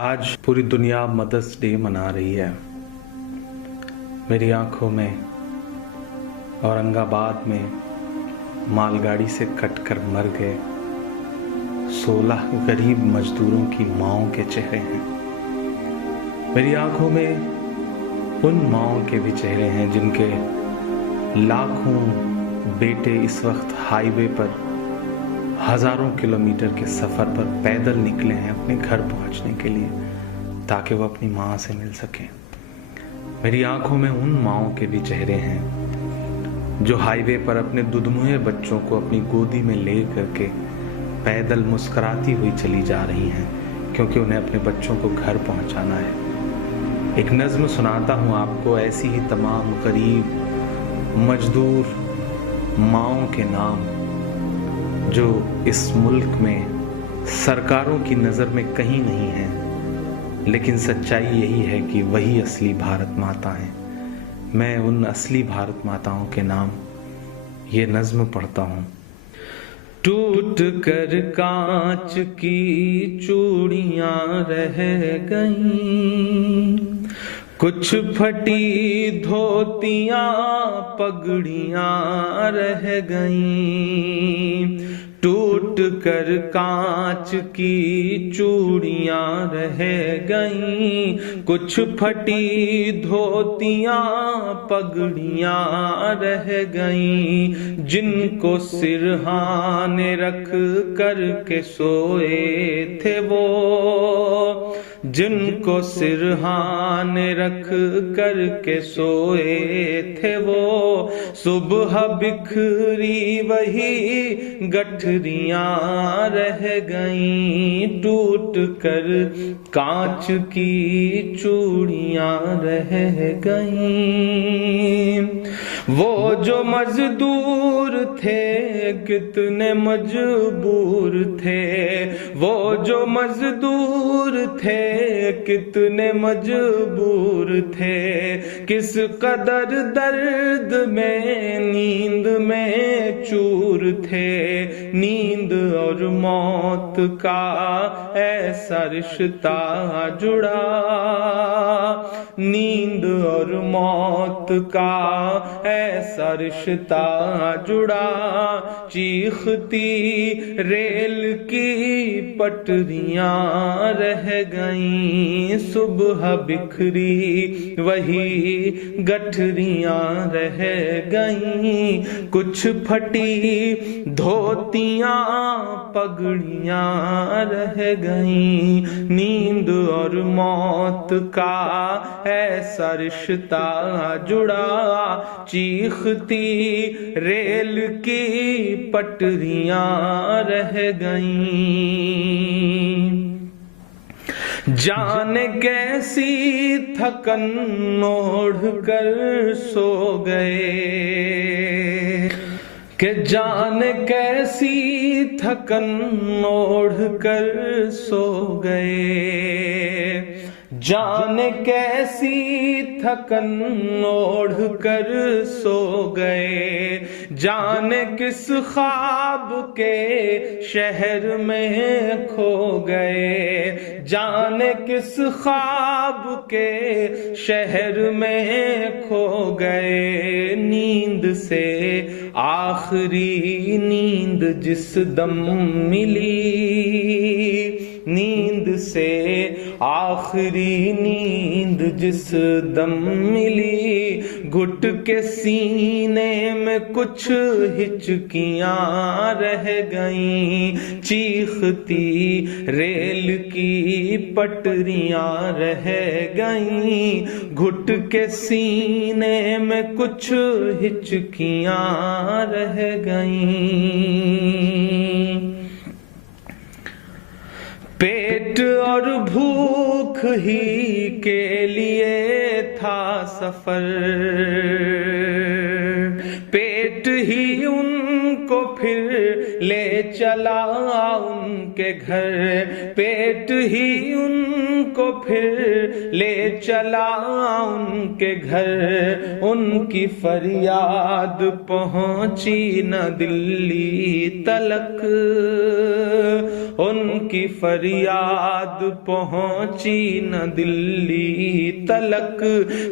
आज पूरी दुनिया मदर्स डे मना रही है। मेरी आंखों में औरंगाबाद में मालगाड़ी से कटकर मर गए 16 गरीब मजदूरों की माँओं के चेहरे हैं। मेरी आंखों में उन माँओं के भी चेहरे हैं जिनके लाखों बेटे इस वक्त हाईवे पर हजारों किलोमीटर के सफर पर पैदल निकले हैं अपने घर पहुंचने के लिए, ताकि वो अपनी माँ से मिल सकें। मेरी आंखों में उन माँओं के भी चेहरे हैं जो हाईवे पर अपने दुधमुहे बच्चों को अपनी गोदी में ले करके पैदल मुस्कुराती हुई चली जा रही हैं, क्योंकि उन्हें अपने बच्चों को घर पहुंचाना है। एक नज्म सुनाता हूँ आपको, ऐसी ही तमाम गरीब मजदूर माँओं के नाम जो इस मुल्क में सरकारों की नज़र में कहीं नहीं है, लेकिन सच्चाई यही है कि वही असली भारत माता हैं। मैं उन असली भारत माताओं के नाम ये नज़्म पढ़ता हूँ। टूट कर कांच की चूड़ियाँ रह गईं, कुछ फटी धोतियाँ पगड़ियाँ रह गईं। टूट कर कांच की चूड़ियाँ रह गईं, कुछ फटी धोतियाँ पगड़ियाँ रह गईं। जिनको सिरहाने रख कर के सोए थे वो, जिनको सिरहाने रख कर के सोए थे वो, सुबह बिखरी वही गठरियाँ रह गईं। टूट कर कांच की चूड़ियाँ रह गईं। वो जो मजदूर थे कितने मजबूर थे, वो जो मजदूर थे कितने मजबूर थे। किस कदर दर्द में नींद में चूर थे। नींद और मौत का ऐसा रिश्ता जुड़ा, नींद और मौत का ऐसा रिश्ता जुड़ा। चीखती रेल की पटरियाँ रह गईं, सुबह बिखरी वही गठरियाँ रह गईं। कुछ फटी धोतियाँ पगड़ियाँ रह गईं। नींद और मौत का ऐसा रिश्ता जुड़ा। चीखती रेल की पटरियाँ रह गईं। जाने कैसी थकन ओढ़ कर सो गए, कि जाने कैसी थकन ओढ़ कर सो गए। जाने कैसी थकन ओढ़ कर सो गए। जाने किस ख्वाब के शहर में खो गए। जाने किस ख्वाब के शहर में खो गए। नींद से आखिरी नींद जिस दम मिली, नींद से आखिरी नींद जिस दम मिली। घुट के सीने में कुछ हिचकियाँ रह गईं। चीखती रेल की पटरियाँ रह गईं। घुट के सीने में कुछ हिचकियाँ रह गईं। पेट और भूख ही के लिए था सफर, पेट ही उनको फिर لے چلا ان کے گھر، پیٹ ہی ان کو پھر لے چلا ان کے گھر، ان کی فریاد پہنچی نہ دلی تلک، ان کی فریاد پہنچی نہ دلی تلک،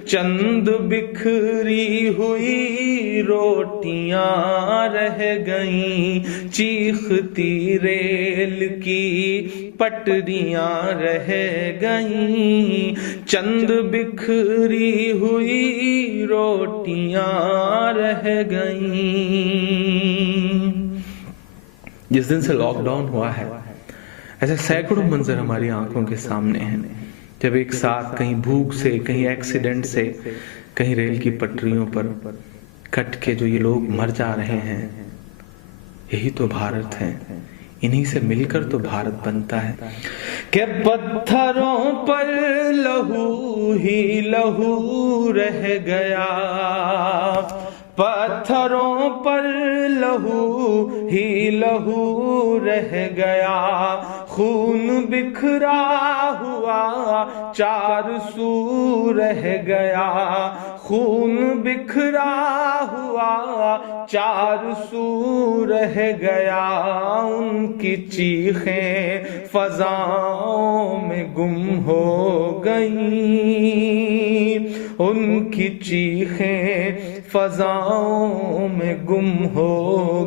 چند بکھری ہوئی روٹیاں رہ گئیں، چیختی ریل کی پٹریاں رہ گئیں، چند بکھری ہوئی روٹیاں رہ گئیں۔ جس دن سے لاک ڈاؤن ہوا ہے ایسے سینکڑوں منظر ہماری آنکھوں کے سامنے ہیں، جب ایک ساتھ کہیں بھوک سے، کہیں ایکسیڈنٹ سے، کہیں ریل کی پٹریوں پر کٹ کے جو یہ لوگ مر جا رہے ہیں۔ یہی تو بھارت ہے، انہی سے مل کر تو بھارت بنتا ہے کہ پتھروں پر لہو ہی لہو رہ گیا، پتھروں پر لہو ہی لہو رہ گیا، خون بکھرا ہوا چار سو رہ گیا، خون بکھرا ہوا چار سو رہ گیا، ان کی چیخیں فضاؤں میں گم ہو گئیں، ان کی چیخیں فضاؤں میں گم ہو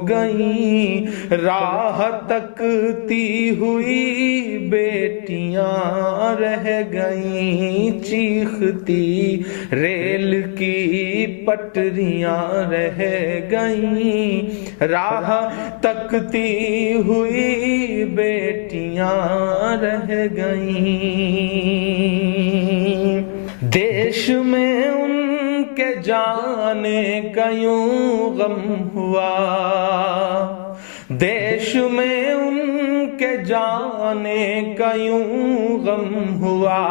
گئیں، راہ تکتی ہوئی بیٹیاں رہ گئیں، چیختی ریل کی پٹریاں رہ گئیں، راہ تکتی ہوئی بیٹیاں رہ گئیں، دیش میں ان کے جانے کا یوں غم ہوا، دیش میں ان کے جانے کا یوں غم ہوا،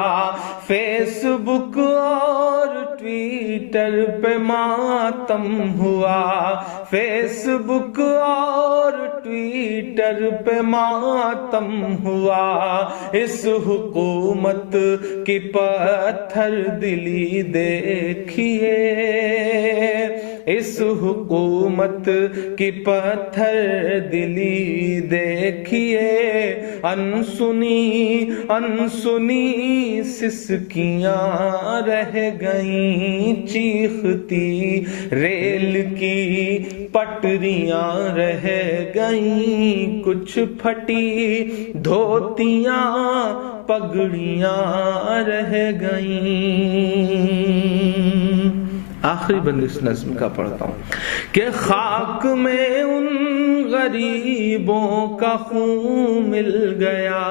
فیس بک اور ٹویٹر پہ ماتم ہوا، فیس بک اور ٹویٹر پہ ماتم ہوا، اس حکومت کی پتھر دلی دیکھیے، اس حکومت کی پتھر دلی دیکھیے، انسنی انسنی سسکیاں رہ گئیں، چیختی ریل کی پٹریاں رہ گئیں، کچھ پھٹی دھوتیاں پگڑیاں رہ گئیں۔ آخری بند اس نظم کا پڑھتا ہوں کہ خاک میں ان غریبوں کا خون مل گیا،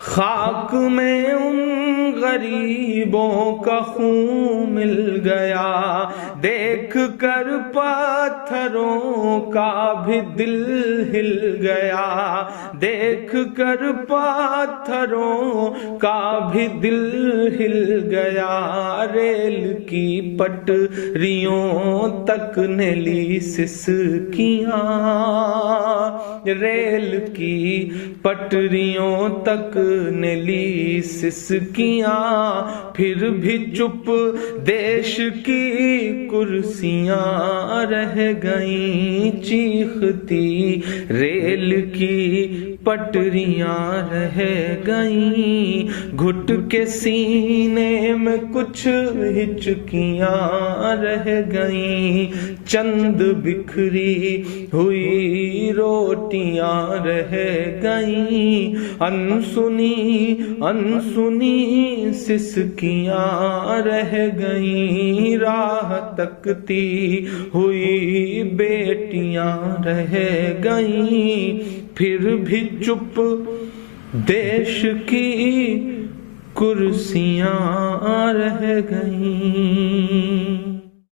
خاک میں ان غریبوں کا خون مل گیا، دیکھ کر پتھروں کا بھی دل ہل گیا، دیکھ کر پتھروں کا بھی دل ہل گیا، ریل کی پٹریوں تک نے لی سسکیاں، ریل کی پٹریوں تک نے لی سسکیاں، پھر بھی چپ دیش کی کرسیاں رہ گئیں، چیختی ریل کی پٹریاں رہ گئیں، گھٹ کے سینے میں کچھ ہچکیاں رہ گئیں، چند بکھری ہوئی روٹیاں رہ گئیں، انسنی انسنی سسکیاں رہ گئیں، راہ تکتی ہوئی بیٹیاں رہ گئیں، پھر بھی چپ دیش کی کرسیاں رہ گئیں۔